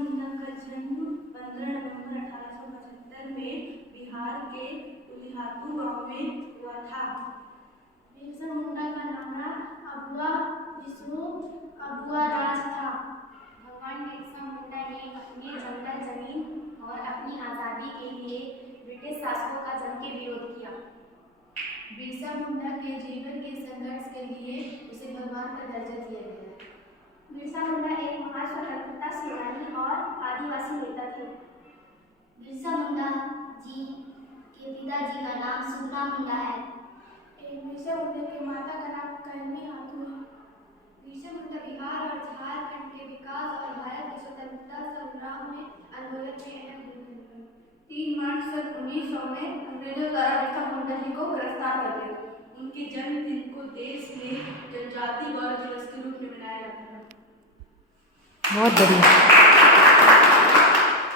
मुंडा का जन्म 15 नवंबर 1875 में बिहार के उलिहातू गांव में हुआ था। बिरसा मुंडा का नाम अबुआ विष्णु अबुआ राज था। भगवान बिरसा मुंडा ने अपने जंगल जमीन और अपनी आज़ादी के लिए ब्रिटिश शासकों का जम के विरोध किया। बिरसा मुंडा के जीवन के संघर्ष के लिए उसे भगवान का दर्जा दिया गया। बिरसा मुंडा एक महान स्वतंत्रता सेनानी और आदिवासी नेता थे। बिरसा मुंडा जी के पिताजी का नाम सुखराम मुंडा है। बिरसा मुंडा के माता का नाम कलमी खातून है। बिरसा मुंडा बिहार और झारखंड के विकास और भारत के स्वतंत्रता संग्राम में आंदोलन में अहम भूमिका निभाई। 3 मार्च सन 1900 में अंग्रेजों द्वारा बिरसा मुंडा जी को गिरफ्तार कर लिया गया। उनके जन्मदिन को देश में जनजाति गौरव दिवस के रूप में मनाया जाता है। बहुत बढ़िया।